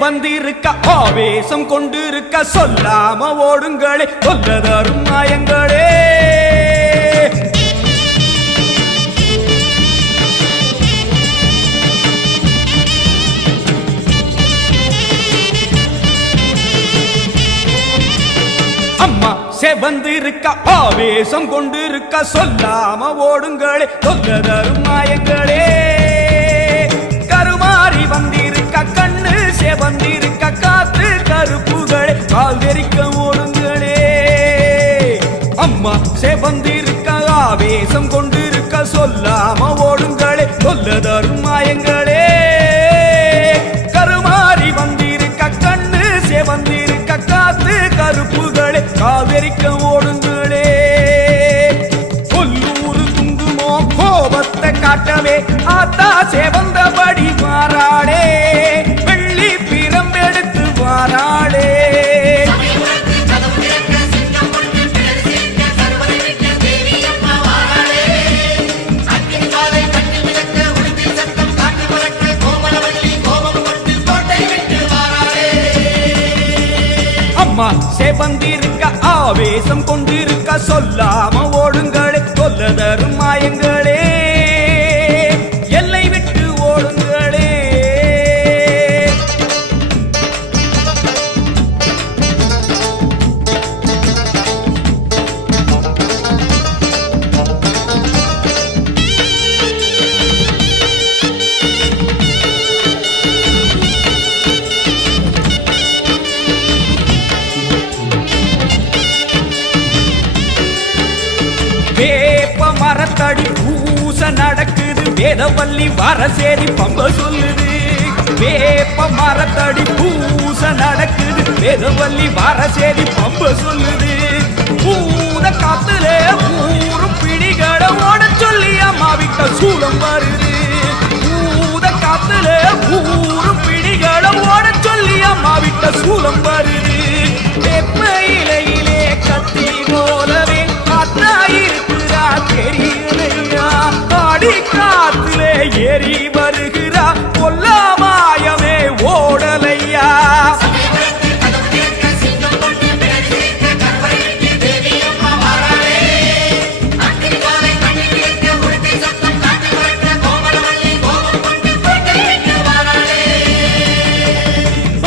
செவந்திருக்க ஆவேசம் கொண்டிருக்க சொல்லாம ஓடுங்களே கொல்லதரும் மாயங்களே. அம்மா செவந்திருக்க ஆவேசம் கொண்டிருக்க சொல்லாம ஓடுங்களே கொல்லதரும் மாயங்களே. கருமாறி வந்திருக்க கண்ணு செவந்திருக்க காத்து கருப்புகளே கால் தெரிக்க ஓடுங்களே. அம்மா செவந்திருக்க ஆவேசம் கொண்டிருக்க சொல்லாம ஓடுங்களே கொல்லதரும் மாயங்களே. கருமாறி வந்திருக்க கண்ணு செவந்திருக்க காத்து கருப்புகளே காவிரிக்க ஓடுங்களே. கொல்லூரு குங்குமோ கோபத்தை காட்டவே ஆத்தா செவந்தபடி மாறாளே வெள்ளி பிரம்பெடுத்து வாராளே. அம்மா செவந்திருக்க ஆவேசம் கொண்டிருக்க சொல்லாம ஓடுங்களே கொல்லதரும் மாயங்களே எல்லை விட்டு ஓடுங்களே. வேப்ப மரத்தடி பூச நடக்குது வேதவல்லி வரசேரி பம்ப சொல்லுது. வேப்ப மரத்தடி பூச நடக்குது வேதவல்லி வரசேரி பம்ப சொல்லுது. பூத காத்துல ஊரும் பிடிகட ஓட சொல்லி அம்மா விட்ட சூலம் வருது. பூத காத்துல ஊரும் பிடிகட ஓட சொல்லி அம்மா விட்ட சூலம் வருது. வேப்ப இலையிலே கத்தி போலவே காத்தா இருக்கிறா தெரியலையா ஆடி காத்திலே ஏறி வருகிறா கொல்லாமாயமே ஓடலையா.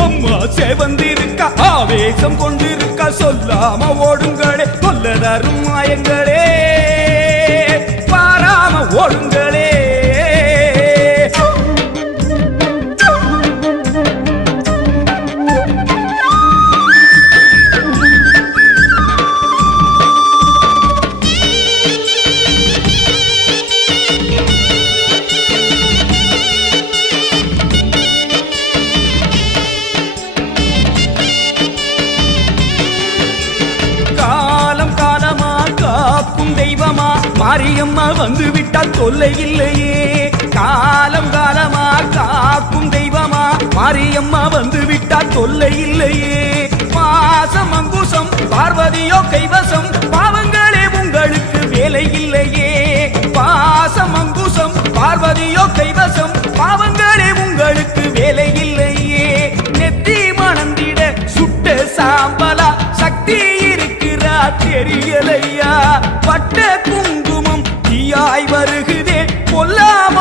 அம்மா செவந்திருக்க ஆவேசம் கொண்டிருக்க சொல்லாம ஓடுங்களே கொல்லதரும் மாயங்களே பாராம ஓடுங்களே. தெய்வமா மாரியம்மா வந்து விட்டால் தொல்லை இல்லையே. காலம் காலமா காக்கும் தெய்வமா மாரியம்மா வந்து விட்டால் தொல்லை இல்லையே. பாசம் அங்குசம் பார்வதியோ கைவசம் பாவங்களே உங்களுக்கு வேலை இல்லையே. பாசம் அங்குசம் பார்வதியோ கைவசம் பாவங்களே உங்களுக்கு வேலை இல்லையே. நெத்தி மணந்திட சுட்ட சாம்பலா சக்தி இருக்கிறா தெரியலையா. பட்ட குங்குமம் தீயாய் வருகுதே பொல்லா